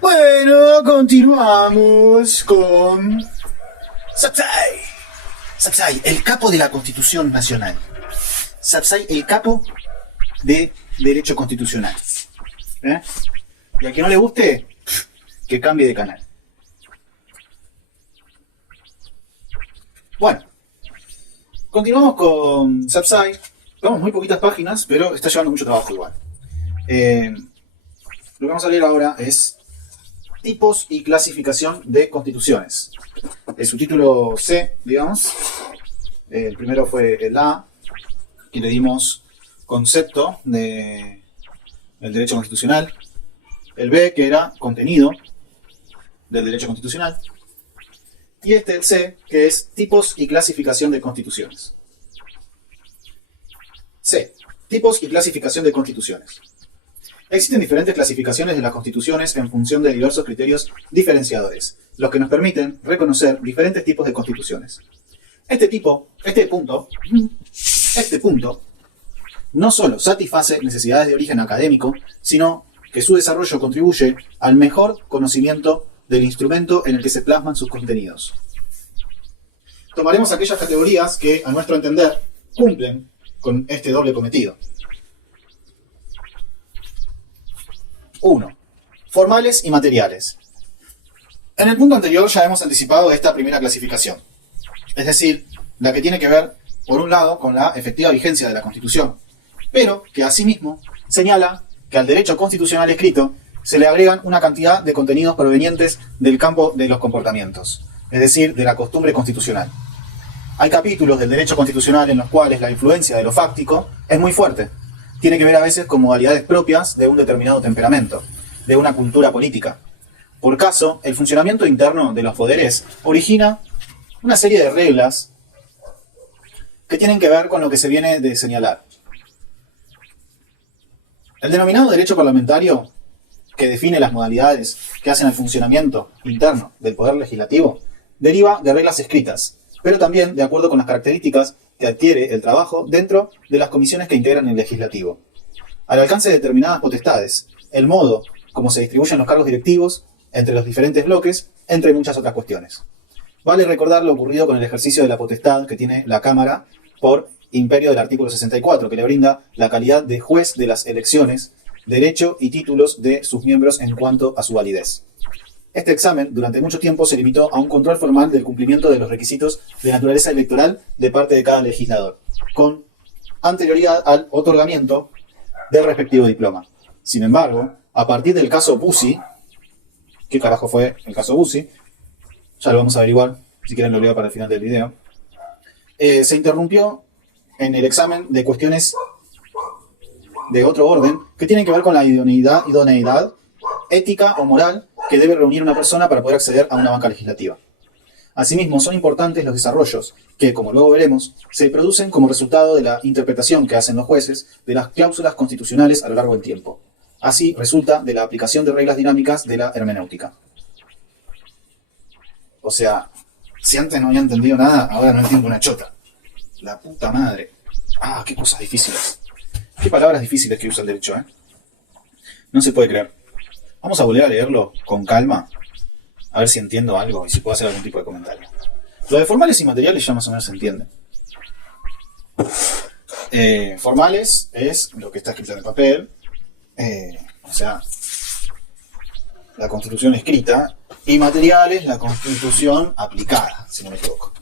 Bueno, continuamos con Sapsay. Sapsay, el capo de la Constitución Nacional. Sapsay, el capo de Derecho Constitucional. Y al que no le guste, que cambie de canal. Bueno, continuamos con Sapsay. Vamos muy poquitas páginas, pero está llevando mucho trabajo igual. Lo que vamos a leer ahora es tipos y clasificación de constituciones. El subtítulo C, digamos. El primero fue el A, y le dimos concepto del derecho constitucional. El B, que era contenido del derecho constitucional. Y el C, que es tipos y clasificación de constituciones. C. Tipos y clasificación de constituciones. Existen diferentes clasificaciones de las constituciones en función de diversos criterios diferenciadores, los que nos permiten reconocer diferentes tipos de constituciones. Este punto, no solo satisface necesidades de origen académico, sino que su desarrollo contribuye al mejor conocimiento del instrumento en el que se plasman sus contenidos. Tomaremos aquellas categorías que, a nuestro entender, cumplen con este doble cometido. 1. Formales y materiales. En el punto anterior ya hemos anticipado esta primera clasificación, es decir, la que tiene que ver, por un lado, con la efectiva vigencia de la Constitución, pero que asimismo señala que al derecho constitucional escrito se le agregan una cantidad de contenidos provenientes del campo de los comportamientos, es decir, de la costumbre constitucional. Hay capítulos del derecho constitucional en los cuales la influencia de lo fáctico es muy fuerte. Tiene que ver a veces con modalidades propias de un determinado temperamento, de una cultura política. Por caso, el funcionamiento interno de los poderes origina una serie de reglas que tienen que ver con lo que se viene de señalar. El denominado derecho parlamentario, que define las modalidades que hacen el funcionamiento interno del poder legislativo, deriva de reglas escritas, pero también de acuerdo con las características que adquiere el trabajo dentro de las comisiones que integran el legislativo. Al alcance de determinadas potestades, el modo como se distribuyen los cargos directivos entre los diferentes bloques, entre muchas otras cuestiones. Vale recordar lo ocurrido con el ejercicio de la potestad que tiene la Cámara por imperio del artículo 64, que le brinda la calidad de juez de las elecciones, derecho y títulos de sus miembros en cuanto a su validez. Este examen, durante mucho tiempo, se limitó a un control formal del cumplimiento de los requisitos de naturaleza electoral de parte de cada legislador, con anterioridad al otorgamiento del respectivo diploma. Sin embargo, a partir del caso Bussi, ¿qué carajo fue el caso Bussi? Ya lo vamos a averiguar, si quieren lo leo para el final del video. Se interrumpió en el examen de cuestiones de otro orden que tienen que ver con la idoneidad ética o moral que debe reunir una persona para poder acceder a una banca legislativa. Asimismo, son importantes los desarrollos que, como luego veremos, se producen como resultado de la interpretación que hacen los jueces de las cláusulas constitucionales a lo largo del tiempo. Así resulta de la aplicación de reglas dinámicas de la hermenéutica. O sea, si antes no había entendido nada, ahora no entiendo una chota. La puta madre. Ah, qué cosas difíciles. Qué palabras difíciles que usa el derecho, ¿eh? No se puede creer. Vamos a volver a leerlo con calma, a ver si entiendo algo y si puedo hacer algún tipo de comentario. Lo de formales y materiales ya más o menos se entiende. Formales es lo que está escrito en el papel, o sea, la Constitución escrita, y materiales, la Constitución aplicada, si no me equivoco.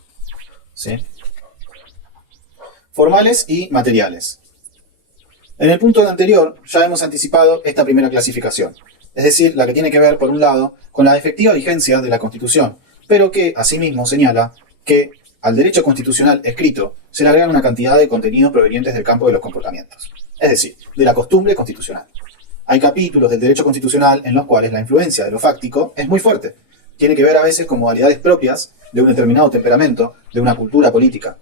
¿Sí? Formales y materiales. En el punto anterior ya hemos anticipado esta primera clasificación, es decir, la que tiene que ver, por un lado, con la efectiva vigencia de la Constitución, pero que, asimismo, señala que al derecho constitucional escrito se le agrega una cantidad de contenidos provenientes del campo de los comportamientos, es decir, de la costumbre constitucional. Hay capítulos del derecho constitucional en los cuales la influencia de lo fáctico es muy fuerte. Tiene que ver a veces con modalidades propias de un determinado temperamento, de una cultura política.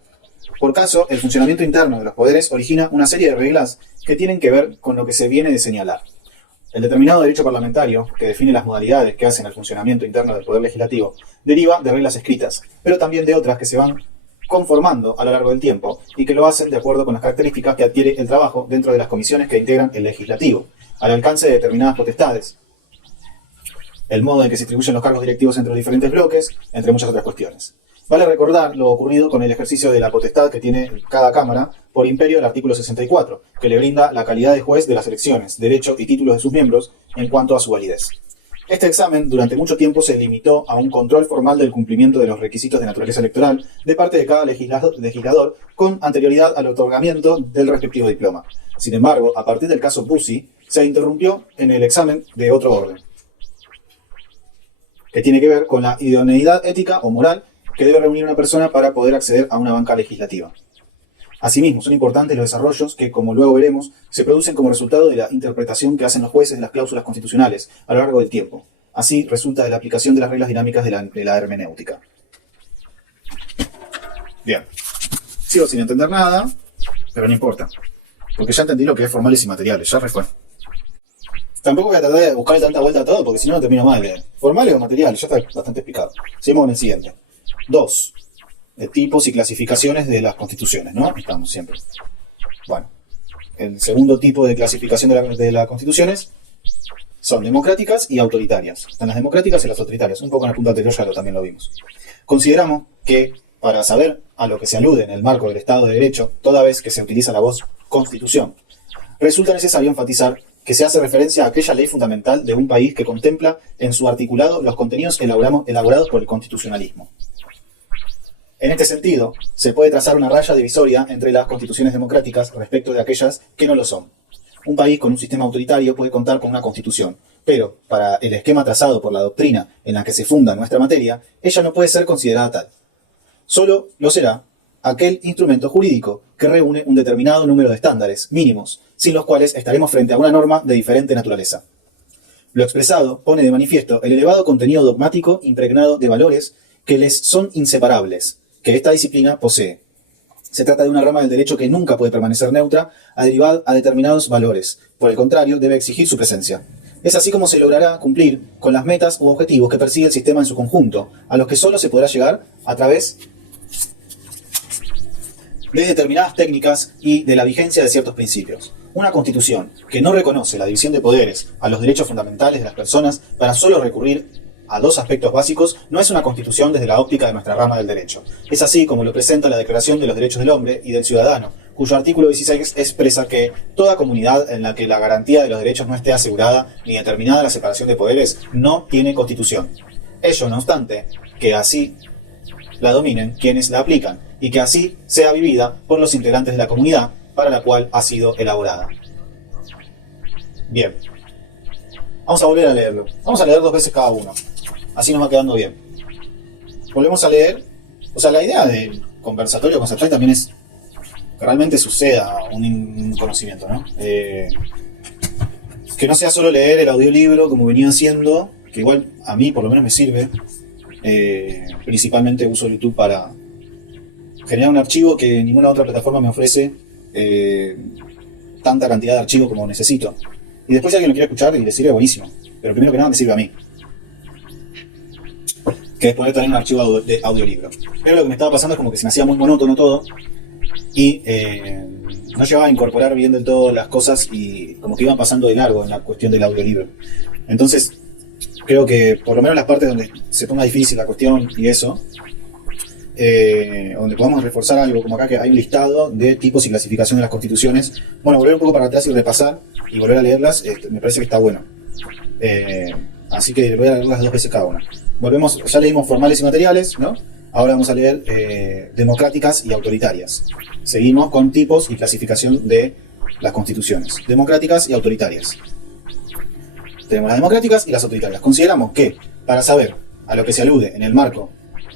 Por caso, el funcionamiento interno de los poderes origina una serie de reglas que tienen que ver con lo que se viene de señalar. El determinado derecho parlamentario, que define las modalidades que hacen el funcionamiento interno del Poder Legislativo, deriva de reglas escritas, pero también de otras que se van conformando a lo largo del tiempo y que lo hacen de acuerdo con las características que adquiere el trabajo dentro de las comisiones que integran el legislativo, al alcance de determinadas potestades. el modo en que se distribuyen los cargos directivos entre los diferentes bloques, entre muchas otras cuestiones. Vale recordar lo ocurrido con el ejercicio de la potestad que tiene cada Cámara por imperio del artículo 64, que le brinda la calidad de juez de las elecciones, derecho y títulos de sus miembros en cuanto a su validez. Este examen durante mucho tiempo se limitó a un control formal del cumplimiento de los requisitos de naturaleza electoral de parte de cada legislador con anterioridad al otorgamiento del respectivo diploma. Sin embargo, a partir del caso Bussi, se interrumpió en el examen de otro orden, que tiene que ver con la idoneidad ética o moral que debe reunir una persona para poder acceder a una banca legislativa. Asimismo, son importantes los desarrollos que, como luego veremos, se producen como resultado de la interpretación que hacen los jueces de las cláusulas constitucionales a lo largo del tiempo. Así resulta de la aplicación de las reglas dinámicas de la hermenéutica. Bien. Sigo sin entender nada, pero no importa. Porque ya entendí lo que es formales y materiales, ya fue. Tampoco voy a tratar de buscar tanta vuelta a todo, porque si no, no termino mal de leer. Formales o materiales, ya está bastante explicado. Seguimos con el siguiente. 2. Tipos y clasificaciones de las constituciones, ¿no? Estamos siempre. Bueno, el segundo tipo de clasificación de las constituciones son democráticas y autoritarias. Están las democráticas y las autoritarias. Un poco en el punto anterior ya también lo vimos. Consideramos que para saber a lo que se alude en el marco del Estado de Derecho, toda vez que se utiliza la voz Constitución, resulta necesario enfatizar que se hace referencia a aquella ley fundamental de un país que contempla en su articulado los contenidos elaborados por el constitucionalismo. En este sentido, se puede trazar una raya divisoria entre las constituciones democráticas respecto de aquellas que no lo son. Un país con un sistema autoritario puede contar con una constitución, pero para el esquema trazado por la doctrina en la que se funda nuestra materia, ella no puede ser considerada tal. Solo lo será aquel instrumento jurídico que reúne un determinado número de estándares mínimos, sin los cuales estaremos frente a una norma de diferente naturaleza. Lo expresado pone de manifiesto el elevado contenido dogmático impregnado de valores que les son inseparables, que esta disciplina posee. Se trata de una rama del derecho que nunca puede permanecer neutra a determinados valores. Por el contrario, debe exigir su presencia. Es así como se logrará cumplir con las metas u objetivos que persigue el sistema en su conjunto, a los que solo se podrá llegar a través de determinadas técnicas y de la vigencia de ciertos principios. Una constitución que no reconoce la división de poderes a los derechos fundamentales de las personas para solo recurrir a dos aspectos básicos no es una constitución desde la óptica de nuestra rama del derecho. Es así como lo presenta la Declaración de los Derechos del Hombre y del Ciudadano, cuyo artículo 16 expresa que toda comunidad en la que la garantía de los derechos no esté asegurada ni determinada la separación de poderes no tiene constitución. Ello, no obstante, que así la dominen quienes la aplican y que así sea vivida por los integrantes de la comunidad para la cual ha sido elaborada. Bien. Vamos a volver a leerlo. Vamos a leer 2 veces cada uno. Así nos va quedando bien. Volvemos a leer. O sea, la idea del conversatorio conceptual también es que realmente suceda un conocimiento, ¿no? Que no sea solo leer el audiolibro como venía haciendo, que igual a mí por lo menos me sirve. Principalmente uso YouTube para generar un archivo que ninguna otra plataforma me ofrece tanta cantidad de archivos como necesito. Y después si alguien lo quiere escuchar y le sirve, buenísimo. Pero primero que nada me sirve a mí, que es poner también un archivo de audiolibro. Pero lo que me estaba pasando es como que se me hacía muy monótono todo y no llegaba a incorporar bien del todo las cosas y como que iban pasando de largo en la cuestión del audiolibro. Entonces creo que por lo menos las partes donde se ponga difícil la cuestión y eso, donde podamos reforzar algo, como acá que hay un listado de tipos y clasificación de las constituciones. Bueno, volver un poco para atrás y repasar y volver a leerlas, me parece que está bueno. Así que voy a leerlas 2 veces cada una. Volvemos, ya leímos formales y materiales, ¿no? Ahora vamos a leer democráticas y autoritarias. Seguimos con tipos y clasificación de las constituciones. Democráticas y autoritarias. Tenemos las democráticas y las autoritarias. Consideramos que, para saber a lo que se alude en el marco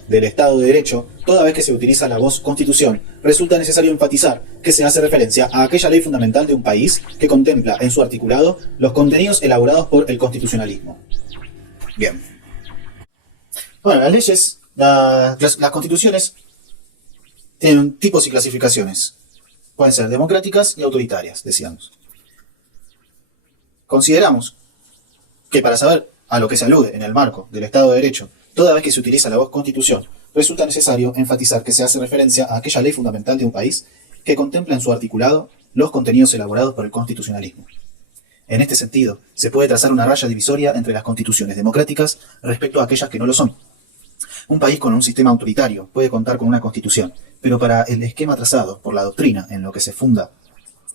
del Estado de Derecho, toda vez que se utiliza la voz Constitución, resulta necesario enfatizar que se hace referencia a aquella ley fundamental de un país que contempla en su articulado los contenidos elaborados por el constitucionalismo. Bien. Bueno, las leyes, las constituciones tienen tipos y clasificaciones. Pueden ser democráticas y autoritarias, decíamos. Consideramos que para saber a lo que se alude en el marco del Estado de Derecho, toda vez que se utiliza la voz Constitución, resulta necesario enfatizar que se hace referencia a aquella ley fundamental de un país que contempla en su articulado los contenidos elaborados por el constitucionalismo. En este sentido, se puede trazar una raya divisoria entre las constituciones democráticas respecto a aquellas que no lo son. Un país con un sistema autoritario puede contar con una constitución, pero para el esquema trazado por la doctrina en lo que se funda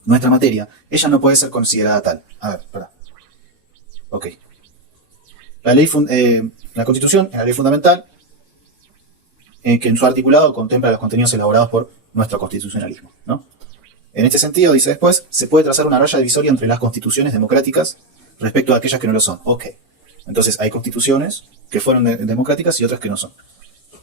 nuestra materia, ella no puede ser considerada tal. A ver, espera. Ok. La Constitución es la ley fundamental que en su articulado contempla los contenidos elaborados por nuestro constitucionalismo, ¿no? En este sentido, dice después, se puede trazar una raya divisoria entre las constituciones democráticas respecto a aquellas que no lo son. Ok. Entonces hay constituciones que fueron democráticas y otras que no son.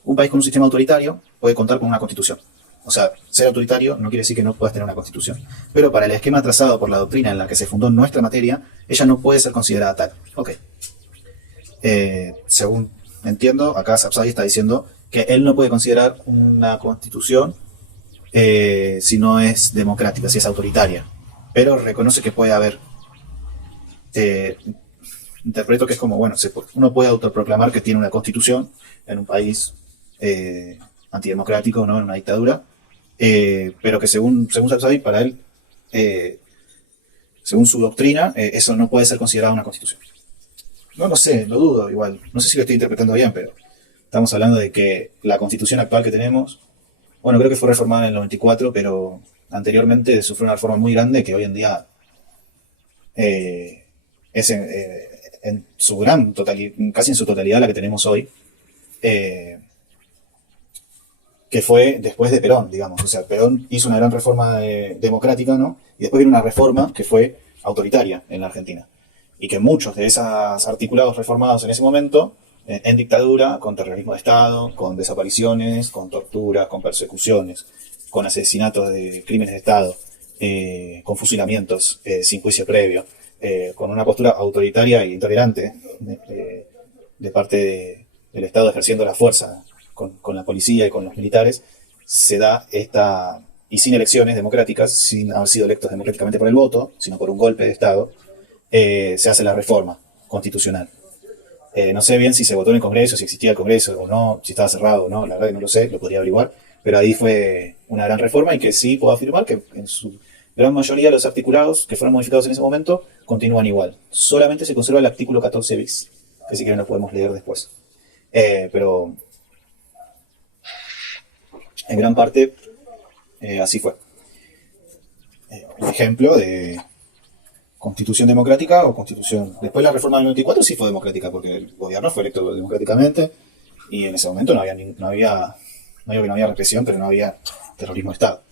Un país con un sistema autoritario puede contar con una constitución. O sea, ser autoritario no quiere decir que no puedas tener una constitución. Pero para el esquema trazado por la doctrina en la que se fundó nuestra materia, ella no puede ser considerada tal. Ok. Según entiendo, acá Sapsay está diciendo que él no puede considerar una constitución si no es democrática, si es autoritaria. Pero reconoce que puede haber... interpreto que es como, bueno, uno puede autoproclamar que tiene una constitución en un país antidemocrático, ¿no? En una dictadura, pero que según Sapsay, para él, según su doctrina, eso no puede ser considerado una constitución. No lo sé, lo dudo igual. No sé si lo estoy interpretando bien, pero estamos hablando de que la constitución actual que tenemos, bueno, creo que fue reformada en el 94, pero anteriormente sufrió una reforma muy grande que hoy en día es en su gran totalidad, casi en su totalidad la que tenemos hoy, que fue después de Perón, digamos. O sea, Perón hizo una gran reforma democrática, ¿no? Y después vino una reforma que fue autoritaria en la Argentina. Y que muchos de esos articulados reformados en ese momento, en dictadura, con terrorismo de Estado, con desapariciones, con torturas, con persecuciones, con asesinatos de crímenes de Estado, con fusilamientos sin juicio previo, con una postura autoritaria e intolerante de parte del Estado ejerciendo la fuerza con la policía y con los militares, se da esta, y sin elecciones democráticas, sin haber sido electos democráticamente por el voto, sino por un golpe de Estado, se hace la reforma constitucional. No sé bien si se votó en el Congreso, si existía el Congreso o no, si estaba cerrado o no, la verdad que no lo sé, lo podría averiguar, pero ahí fue una gran reforma y que sí puedo afirmar que en su gran mayoría los articulados que fueron modificados en ese momento continúan igual. Solamente se conserva el artículo 14 bis, que si quieren lo podemos leer después. Pero en gran parte así fue. Un ejemplo de constitución democrática o constitución... Después la reforma del 94 sí fue democrática, porque el gobierno fue electo democráticamente y en ese momento no había represión, pero no había terrorismo de Estado.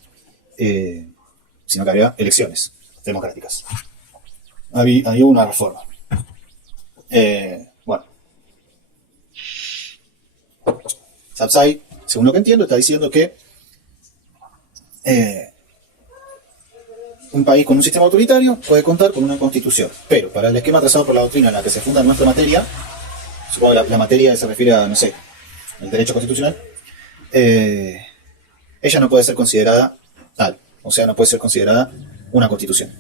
Sino que había elecciones democráticas. Había una reforma. Bueno. Sapsay, según lo que entiendo, está diciendo que un país con un sistema autoritario puede contar con una constitución, pero para el esquema trazado por la doctrina en la que se funda nuestra materia, supongo que la materia se refiere a, no sé, el derecho constitucional, ella no puede ser considerada tal, o sea, no puede ser considerada una constitución.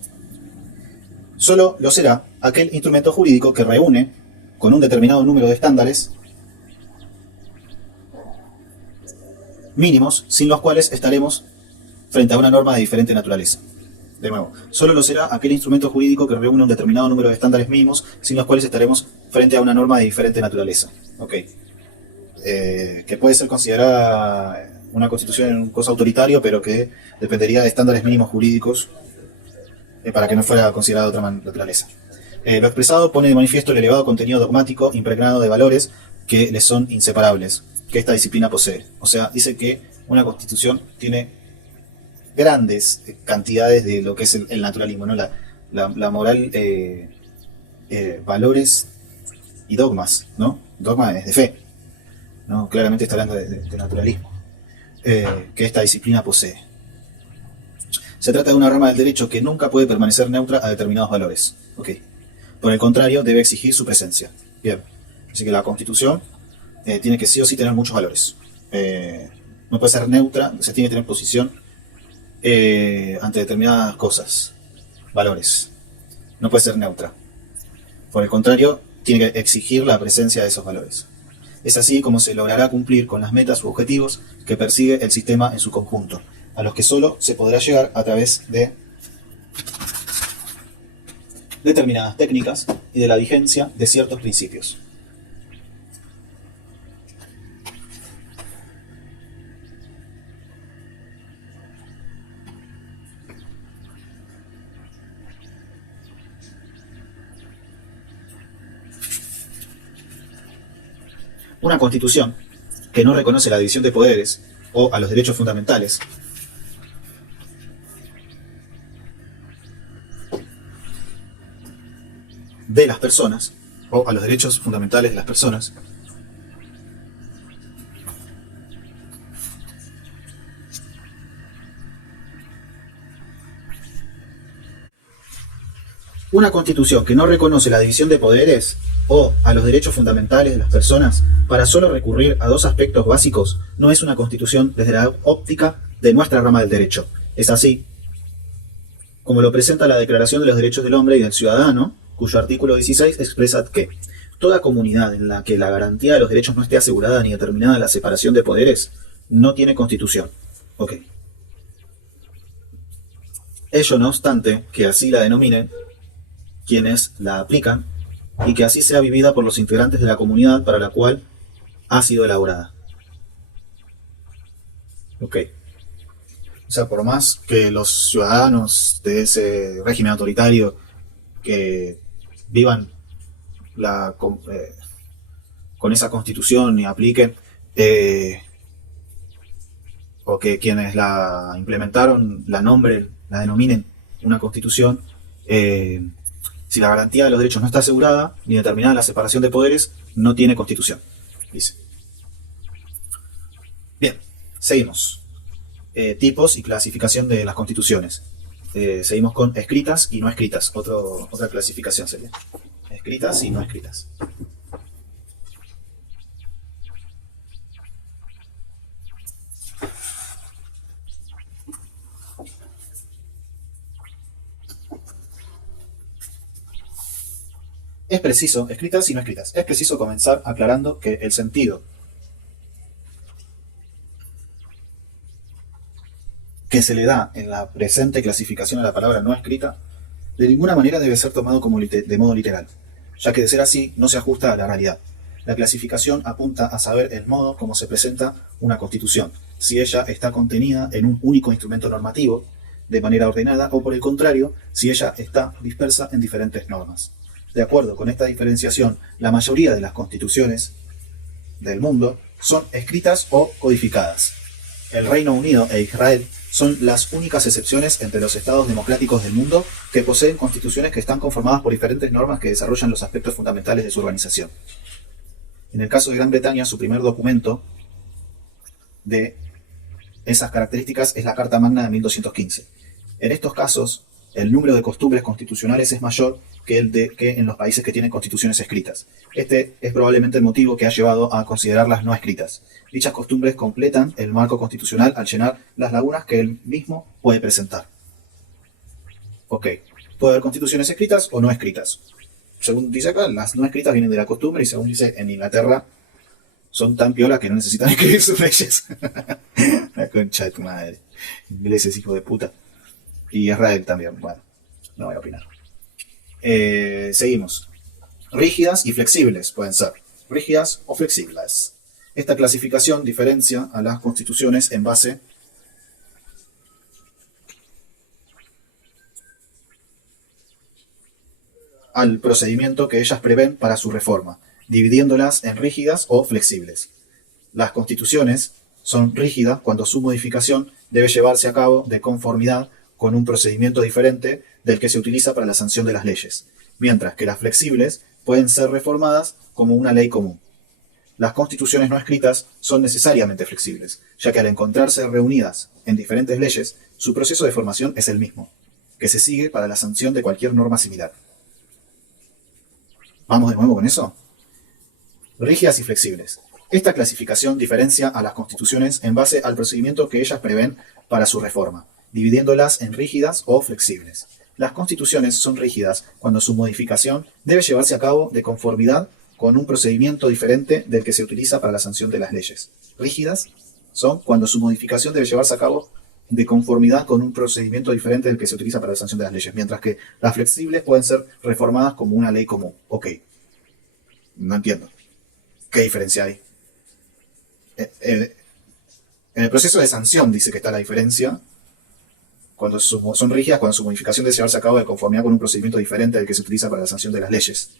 Solo lo será aquel instrumento jurídico que reúne con un determinado número de estándares mínimos sin los cuales estaremos frente a una norma de diferente naturaleza. De nuevo, solo lo será aquel instrumento jurídico que reúne un determinado número de estándares mínimos sin los cuales estaremos frente a una norma de diferente naturaleza. Ok. Que puede ser considerada una constitución en un cosa autoritario, pero que dependería de estándares mínimos jurídicos para que no fuera considerada de otra naturaleza. Lo expresado pone de manifiesto el elevado contenido dogmático impregnado de valores que le son inseparables, que esta disciplina posee. O sea, dice que una constitución tiene grandes cantidades de lo que es el naturalismo, ¿no? La moral, valores y dogmas, ¿no? Dogma es de fe, ¿no? Claramente está hablando de naturalismo, que esta disciplina posee. Se trata de una rama del derecho que nunca puede permanecer neutra a determinados valores. Okay. Por el contrario, debe exigir su presencia. Bien. Así que la Constitución tiene que sí o sí tener muchos valores. No puede ser neutra, se tiene que tener posición ante determinadas cosas, valores. No puede ser neutra. Por el contrario, tiene que exigir la presencia de esos valores. Es así como se logrará cumplir con las metas u objetivos que persigue el sistema en su conjunto, a los que solo se podrá llegar a través de determinadas técnicas y de la vigencia de ciertos principios. Una constitución que no reconoce la división de poderes o a los derechos fundamentales de las personas o a los derechos fundamentales de las personas una constitución que no reconoce la división de poderes o a los derechos fundamentales de las personas para solo recurrir a dos aspectos básicos no es una constitución desde la óptica de nuestra rama del derecho. Es así como lo presenta la Declaración de los Derechos del Hombre y del Ciudadano, cuyo artículo 16 expresa que toda comunidad en la que la garantía de los derechos no esté asegurada ni determinada la separación de poderes no tiene constitución. Ok. Ello no obstante que así la denominen quienes la aplican y que así sea vivida por los integrantes de la comunidad para la cual ha sido elaborada. Ok. O sea, por más que los ciudadanos de ese régimen autoritario que vivan con esa constitución y apliquen, o que quienes la implementaron la nombren, la denominen una constitución, si la garantía de los derechos no está asegurada ni determinada la separación de poderes, no tiene constitución, dice. Bien, seguimos. Tipos y clasificación de las constituciones. Seguimos con escritas y no escritas. Otra clasificación sería. Escritas y no escritas. Es preciso, escritas y no escritas, es preciso comenzar aclarando que el sentido que se le da en la presente clasificación a la palabra no escrita de ninguna manera debe ser tomado como de modo literal, ya que de ser así no se ajusta a la realidad. La clasificación apunta a saber el modo como se presenta una constitución, si ella está contenida en un único instrumento normativo, de manera ordenada, o por el contrario, si ella está dispersa en diferentes normas. De acuerdo con esta diferenciación, la mayoría de las constituciones del mundo son escritas o codificadas. El Reino Unido e Israel son las únicas excepciones entre los estados democráticos del mundo que poseen constituciones que están conformadas por diferentes normas que desarrollan los aspectos fundamentales de su organización. En el caso de Gran Bretaña, su primer documento de esas características es la Carta Magna de 1215. En estos casos, el número de costumbres constitucionales es mayor que en los países que tienen constituciones escritas. Este es probablemente el motivo que ha llevado a considerarlas no escritas. Dichas costumbres completan el marco constitucional al llenar las lagunas que él mismo puede presentar. Ok, puede haber constituciones escritas o no escritas. Según dice acá, las no escritas vienen de la costumbre y según dice en Inglaterra son tan piola que no necesitan escribir sus leyes. La concha de tu madre. Ingleses, hijo de puta. Y Israel también, bueno, no voy a opinar. Seguimos. Rígidas y flexibles pueden ser. Rígidas o flexibles. Esta clasificación diferencia a las constituciones en base al procedimiento que ellas prevén para su reforma, dividiéndolas en rígidas o flexibles. Las constituciones son rígidas cuando su modificación debe llevarse a cabo de conformidad con un procedimiento diferente del que se utiliza para la sanción de las leyes, mientras que las flexibles pueden ser reformadas como una ley común. Las constituciones no escritas son necesariamente flexibles, ya que al encontrarse reunidas en diferentes leyes, su proceso de formación es el mismo, que se sigue para la sanción de cualquier norma similar. ¿Vamos de nuevo con eso? Rígidas y flexibles. Esta clasificación diferencia a las constituciones en base al procedimiento que ellas prevén para su reforma, dividiéndolas en rígidas o flexibles. Las constituciones son rígidas cuando su modificación debe llevarse a cabo de conformidad con un procedimiento diferente del que se utiliza para la sanción de las leyes. Rígidas son cuando su modificación debe llevarse a cabo de conformidad con un procedimiento diferente del que se utiliza para la sanción de las leyes, mientras que las flexibles pueden ser reformadas como una ley común. Ok, no entiendo. ¿Qué diferencia hay? En el proceso de sanción dice que está la diferencia. Cuando son rígidas, cuando su modificación debe llevarse a cabo de conformidad con un procedimiento diferente del que se utiliza para la sanción de las leyes.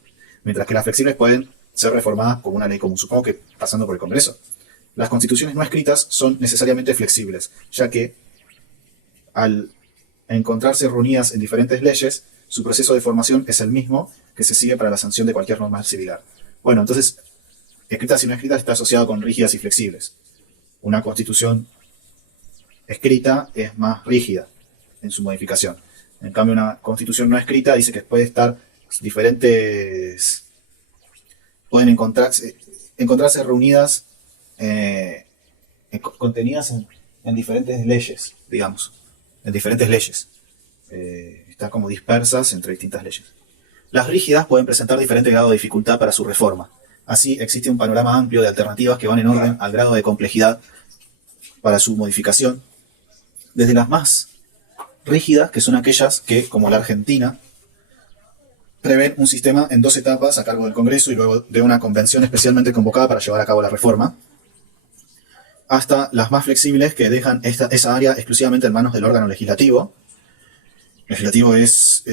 Mientras que las flexibles pueden ser reformadas como una ley común, supongo que pasando por el Congreso. Las constituciones no escritas son necesariamente flexibles, ya que al encontrarse reunidas en diferentes leyes, su proceso de formación es el mismo que se sigue para la sanción de cualquier norma similar. Bueno, entonces, escritas y no escritas está asociado con rígidas y flexibles. Una constitución escrita es más rígida en su modificación. En cambio, una constitución no escrita dice que puede estar diferentes... pueden encontrarse reunidas, contenidas en diferentes leyes, digamos. En diferentes leyes. Están como dispersas entre distintas leyes. Las rígidas pueden presentar diferente grado de dificultad para su reforma. Así, existe un panorama amplio de alternativas que van en orden al grado de complejidad para su modificación, desde las más rígidas, que son aquellas que, como la Argentina, prevén un sistema en 2 etapas a cargo del Congreso y luego de una convención especialmente convocada para llevar a cabo la reforma, hasta las más flexibles que dejan esa área exclusivamente en manos del órgano legislativo. Legislativo es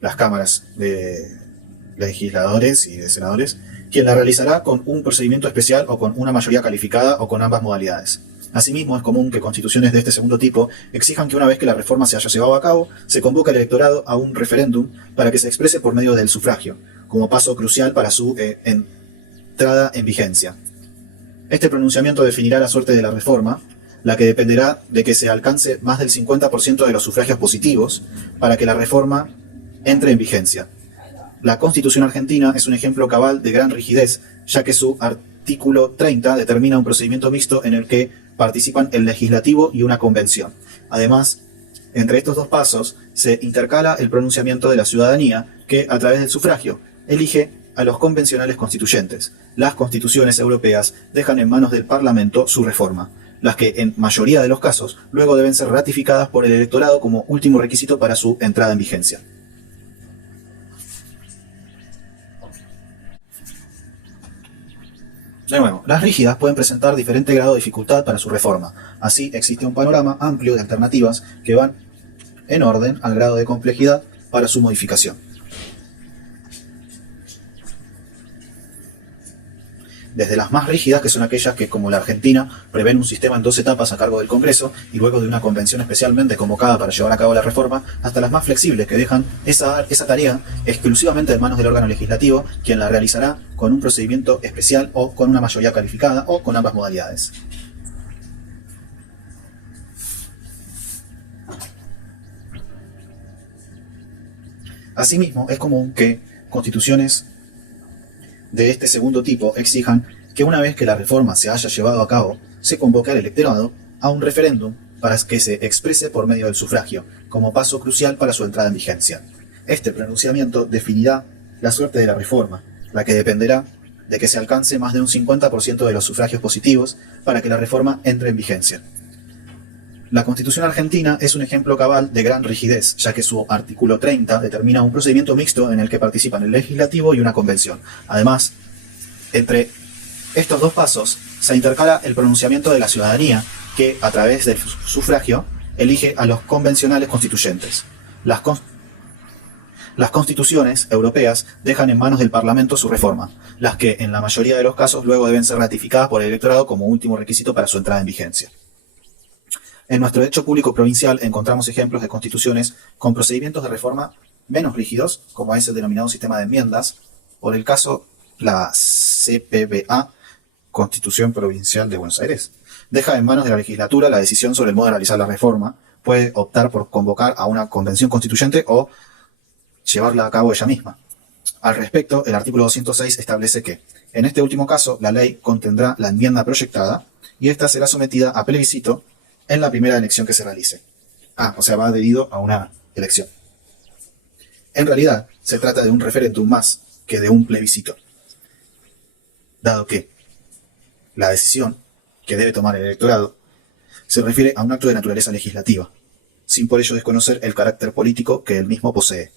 las cámaras de legisladores y de senadores, quien la realizará con un procedimiento especial o con una mayoría calificada o con ambas modalidades. Asimismo, es común que constituciones de este segundo tipo exijan que una vez que la reforma se haya llevado a cabo, se convoque al electorado a un referéndum para que se exprese por medio del sufragio, como paso crucial para su entrada en vigencia. Este pronunciamiento definirá la suerte de la reforma, la que dependerá de que se alcance más del 50% de los sufragios positivos para que la reforma entre en vigencia. La Constitución argentina es un ejemplo cabal de gran rigidez, ya que su artículo 30 determina un procedimiento mixto en el que participan el legislativo y una convención. Además, entre estos 2 pasos se intercala el pronunciamiento de la ciudadanía que, a través del sufragio, elige a los convencionales constituyentes. Las constituciones europeas dejan en manos del Parlamento su reforma, las que, en mayoría de los casos, luego deben ser ratificadas por el electorado como último requisito para su entrada en vigencia. De nuevo, las rígidas pueden presentar diferente grado de dificultad para su reforma. Así, existe un panorama amplio de alternativas que van en orden al grado de complejidad para su modificación. Desde las más rígidas, que son aquellas que, como la Argentina, prevén un sistema en 2 etapas a cargo del Congreso y luego de una convención especialmente convocada para llevar a cabo la reforma, hasta las más flexibles, que dejan esa tarea exclusivamente en manos del órgano legislativo, quien la realizará con un procedimiento especial o con una mayoría calificada o con ambas modalidades. Asimismo, es común que constituciones de este segundo tipo exijan que una vez que la reforma se haya llevado a cabo, se convoque al electorado a un referéndum para que se exprese por medio del sufragio, como paso crucial para su entrada en vigencia. Este pronunciamiento definirá la suerte de la reforma, la que dependerá de que se alcance más de un 50% de los sufragios positivos para que la reforma entre en vigencia. La Constitución argentina es un ejemplo cabal de gran rigidez, ya que su artículo 30 determina un procedimiento mixto en el que participan el legislativo y una convención. Además, entre estos 2 pasos se intercala el pronunciamiento de la ciudadanía, que, a través del sufragio, elige a los convencionales constituyentes. Las constituciones europeas dejan en manos del Parlamento su reforma, las que, en la mayoría de los casos, luego deben ser ratificadas por el electorado como último requisito para su entrada en vigencia. En nuestro derecho público provincial encontramos ejemplos de constituciones con procedimientos de reforma menos rígidos, como es el denominado sistema de enmiendas, por el caso la CPBA, Constitución Provincial de Buenos Aires. Deja en manos de la legislatura la decisión sobre el modo de realizar la reforma, puede optar por convocar a una convención constituyente o llevarla a cabo ella misma. Al respecto, el artículo 206 establece que, en este último caso, la ley contendrá la enmienda proyectada y ésta será sometida a plebiscito en la primera elección que se realice. O sea, va adherido a una elección. En realidad, se trata de un referéndum más que de un plebiscito, dado que la decisión que debe tomar el electorado se refiere a un acto de naturaleza legislativa, sin por ello desconocer el carácter político que el mismo posee.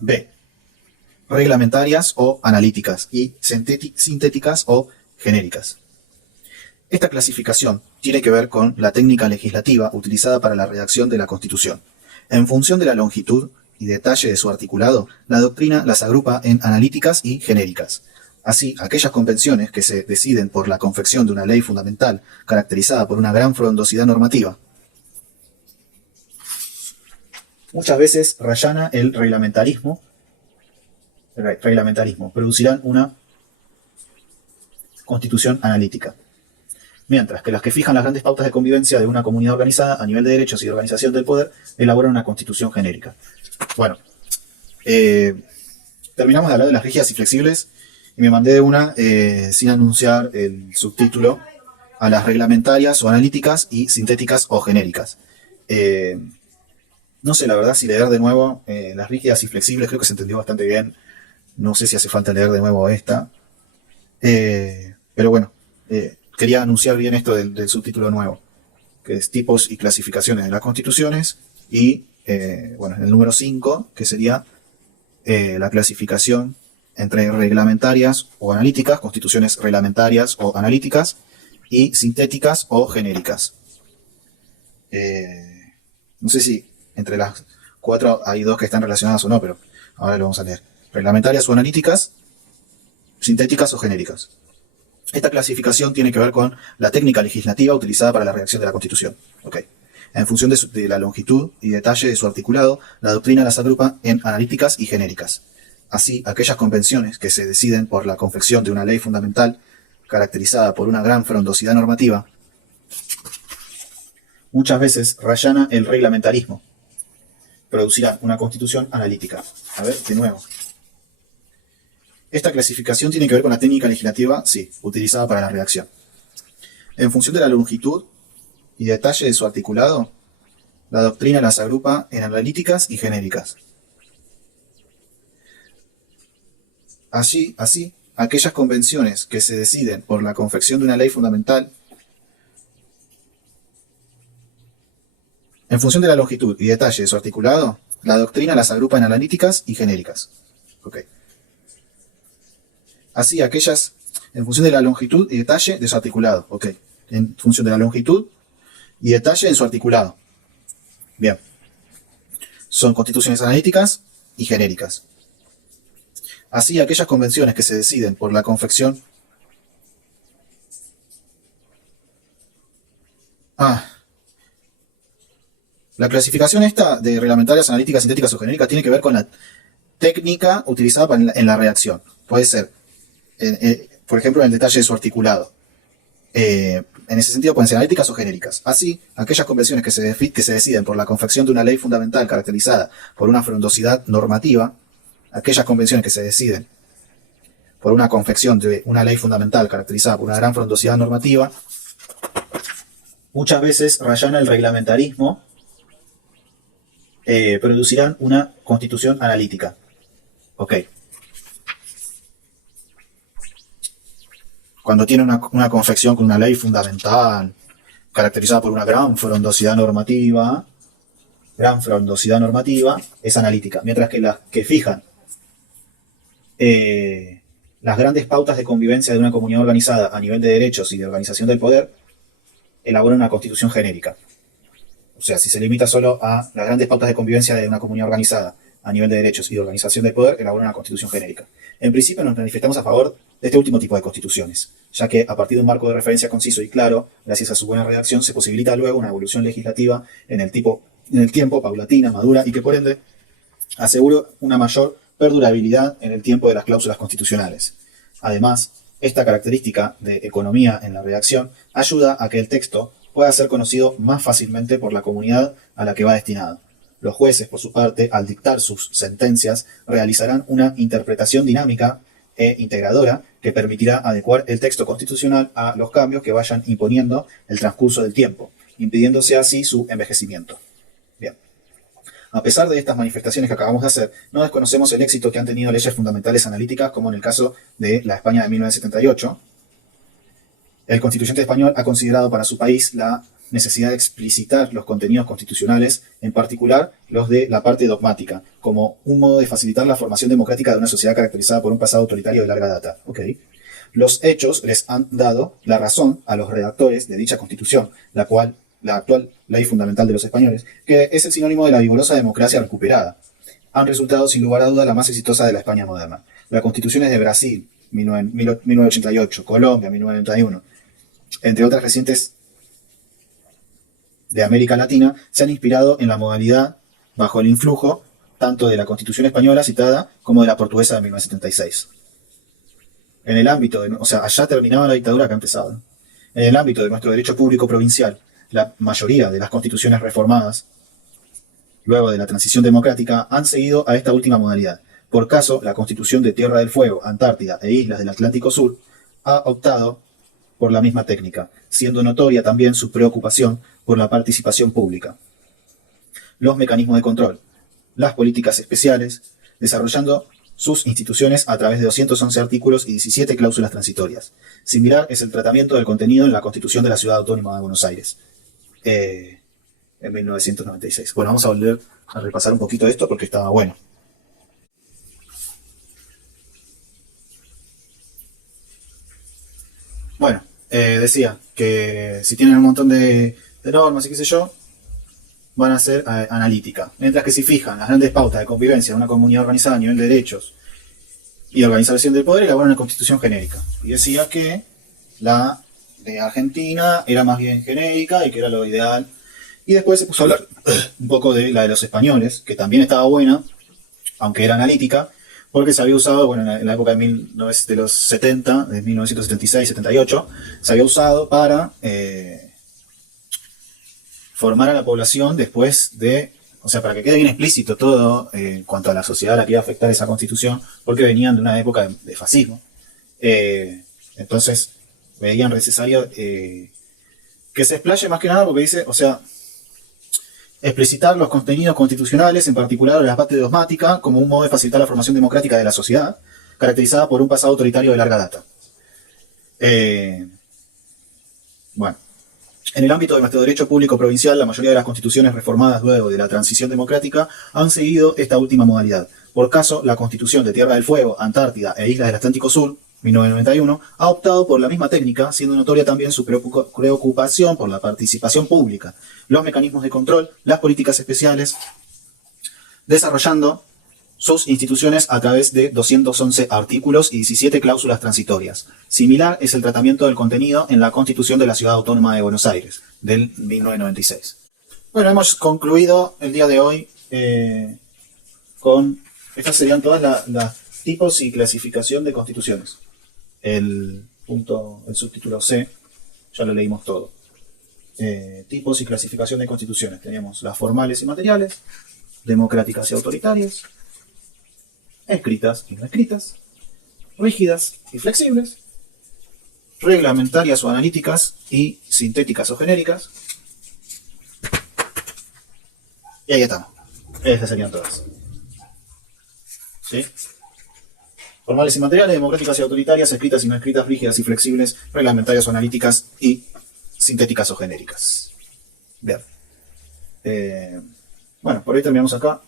B. Reglamentarias o analíticas y sintéticas o genéricas. Esta clasificación tiene que ver con la técnica legislativa utilizada para la redacción de la Constitución. En función de la longitud y detalle de su articulado, la doctrina las agrupa en analíticas y genéricas. Así, aquellas convenciones que se deciden por la confección de una ley fundamental caracterizada por una gran frondosidad normativa, muchas veces rayana el reglamentarismo, producirán una constitución analítica. Mientras que las que fijan las grandes pautas de convivencia de una comunidad organizada a nivel de derechos y de organización del poder elaboran una constitución genérica. Bueno, terminamos de hablar de las rígidas y flexibles y me mandé una sin anunciar el subtítulo a las reglamentarias o analíticas y sintéticas o genéricas. No sé la verdad si leer de nuevo las rígidas y flexibles, creo que se entendió bastante bien. No sé si hace falta leer de nuevo esta. Pero bueno, quería anunciar bien esto del subtítulo nuevo, que es tipos y clasificaciones de las constituciones, y bueno, el número 5, que sería la clasificación entre reglamentarias o analíticas, constituciones reglamentarias o analíticas, y sintéticas o genéricas. No sé si entre las 4 hay 2 que están relacionadas o no, pero ahora lo vamos a leer. Reglamentarias o analíticas, sintéticas o genéricas. Esta clasificación tiene que ver con la técnica legislativa utilizada para la redacción de la Constitución. Okay. En función de la longitud y detalle de su articulado, la doctrina las agrupa en analíticas y genéricas. Así, aquellas convenciones que se deciden por la confección de una ley fundamental caracterizada por una gran frondosidad normativa, muchas veces rayana el reglamentarismo, producirán una constitución analítica. A ver, de nuevo. Esta clasificación tiene que ver con la técnica legislativa, sí, utilizada para la redacción. En función de la longitud y detalle de su articulado, la doctrina las agrupa en analíticas y genéricas. Así, aquellas convenciones que se deciden por la confección de una ley fundamental, en función de la longitud y detalle de su articulado, la doctrina las agrupa en analíticas y genéricas. Okay. Así, aquellas, en función de la longitud y detalle de su articulado. Ok. En función de la longitud y detalle en su articulado. Bien. Son constituciones analíticas y genéricas. Así, aquellas convenciones que se deciden por la confección. La clasificación esta de reglamentarias, analíticas, sintéticas o genéricas tiene que ver con la técnica utilizada en la redacción. Puede ser, por ejemplo, en el detalle de su articulado. En ese sentido pueden ser analíticas o genéricas. Así, aquellas convenciones que se deciden por la confección de una ley fundamental caracterizada por una frondosidad normativa, aquellas convenciones que se deciden por una confección de una ley fundamental caracterizada por una gran frondosidad normativa, muchas veces rayana el reglamentarismo, producirán una constitución analítica. Ok. Cuando tiene una confección con una ley fundamental caracterizada por una gran frondosidad normativa, es analítica. Mientras que las que fijan las grandes pautas de convivencia de una comunidad organizada a nivel de derechos y de organización del poder, elaboran una constitución genérica. O sea, si se limita solo a las grandes pautas de convivencia de una comunidad organizada a nivel de derechos y de organización del poder, elabora una constitución genérica. En principio nos manifestamos a favor de este último tipo de constituciones, ya que a partir de un marco de referencia conciso y claro, gracias a su buena redacción, se posibilita luego una evolución legislativa en el tiempo, paulatina, madura, y que por ende asegura una mayor perdurabilidad en el tiempo de las cláusulas constitucionales. Además, esta característica de economía en la redacción ayuda a que el texto pueda ser conocido más fácilmente por la comunidad a la que va destinado. Los jueces, por su parte, al dictar sus sentencias, realizarán una interpretación dinámica e integradora que permitirá adecuar el texto constitucional a los cambios que vayan imponiendo el transcurso del tiempo, impidiéndose así su envejecimiento. Bien. A pesar de estas manifestaciones que acabamos de hacer, no desconocemos el éxito que han tenido leyes fundamentales analíticas, como en el caso de la España de 1978, El constituyente español ha considerado para su país la necesidad de explicitar los contenidos constitucionales, en particular los de la parte dogmática, como un modo de facilitar la formación democrática de una sociedad caracterizada por un pasado autoritario de larga data. Okay. Los hechos les han dado la razón a los redactores de dicha constitución, la actual ley fundamental de los españoles, que es el sinónimo de la vigorosa democracia recuperada. Han resultado sin lugar a duda la más exitosa de la España moderna. Las constituciones de Brasil, 1988, Colombia, 1991, entre otras recientes de América Latina, se han inspirado en la modalidad bajo el influjo tanto de la Constitución española citada como de la portuguesa de 1976. En el ámbito allá terminaba la dictadura que ha empezado. En el ámbito de nuestro derecho público provincial, la mayoría de las constituciones reformadas, luego de la transición democrática, han seguido a esta última modalidad. Por caso, la Constitución de Tierra del Fuego, Antártida e Islas del Atlántico Sur ha optado por la misma técnica, siendo notoria también su preocupación por la participación pública, los mecanismos de control, las políticas especiales, desarrollando sus instituciones a través de 211 artículos y 17 cláusulas transitorias. Similar es el tratamiento del contenido en la Constitución de la Ciudad Autónoma de Buenos Aires, en 1996. Bueno, vamos a volver a repasar un poquito esto porque estaba bueno. Bueno, decía que si tienen un montón de normas y qué sé yo, van a ser analítica. Mientras que si fijan las grandes pautas de convivencia de una comunidad organizada a nivel de derechos y de organización del poder, elaboran una constitución genérica. Y decía que la de Argentina era más bien genérica y que era lo ideal. Y después se puso a hablar un poco de la de los españoles, que también estaba buena, aunque era analítica, porque se había usado, en la época de los 70, de 1976-78, se había usado para formar a la población después de, para que quede bien explícito todo en cuanto a la sociedad a la que iba a afectar esa constitución, porque venían de una época de fascismo. Entonces, veían necesario que se explaye más que nada porque dice, explicitar los contenidos constitucionales, en particular la parte dogmática, como un modo de facilitar la formación democrática de la sociedad, caracterizada por un pasado autoritario de larga data. En el ámbito de nuestro derecho público provincial, la mayoría de las constituciones reformadas luego de la transición democrática han seguido esta última modalidad. Por caso, la Constitución de Tierra del Fuego, Antártida e Islas del Atlántico Sur, 1991, ha optado por la misma técnica, siendo notoria también su preocupación por la participación pública, los mecanismos de control, las políticas especiales, desarrollando sus instituciones a través de 211 artículos y 17 cláusulas transitorias. Similar es el tratamiento del contenido en la Constitución de la Ciudad Autónoma de Buenos Aires, del 1996. Bueno, hemos concluido el día de hoy con... Estas serían todas las tipos y clasificación de constituciones. El subtítulo C, ya lo leímos todo. Tipos y clasificación de constituciones. Teníamos las formales y materiales, democráticas y autoritarias, escritas y no escritas, rígidas y flexibles, reglamentarias o analíticas y sintéticas o genéricas. Y ahí estamos. Estas serían todas. ¿Sí? Formales y materiales, democráticas y autoritarias, escritas y no escritas, rígidas y flexibles, reglamentarias o analíticas y sintéticas o genéricas. Bien. Por hoy terminamos acá.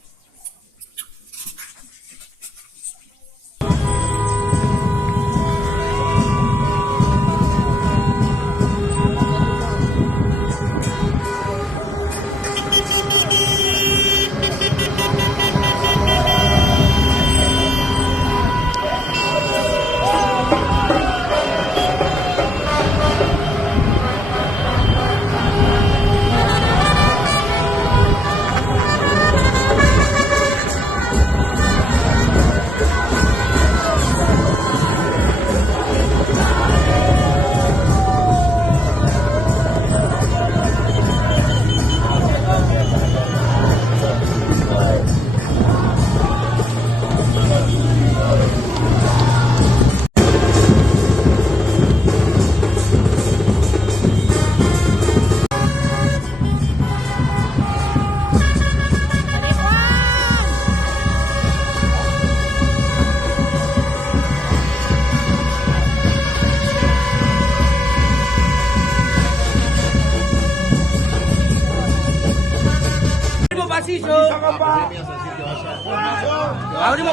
Abrimos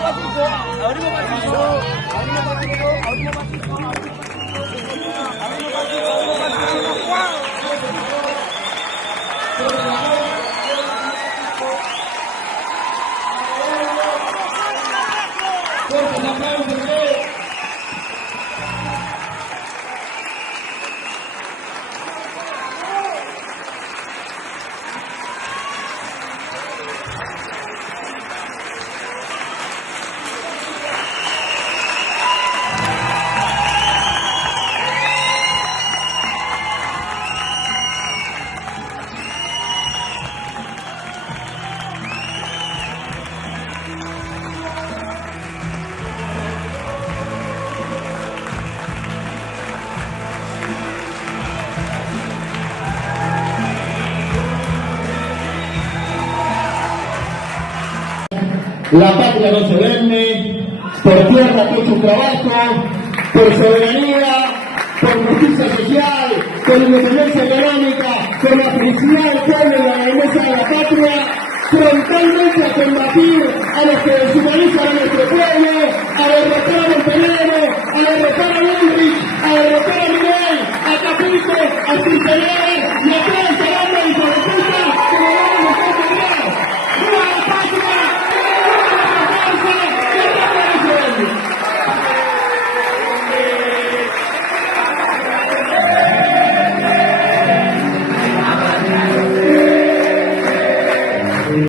pasillo, abrimos pasillo, abrimos pasillo, abrimos pasillo, La patria no se vende, por tierra, por su trabajo, por soberanía, por justicia social, por independencia económica, por la felicidad del pueblo y la grandeza de la patria, frontalmente a combatir a los que deshumanizan a nuestro pueblo, a derrotar a Montenegro, a derrotar a Ulrich, a derrotar a Miguel, a Capito, a Cicerón.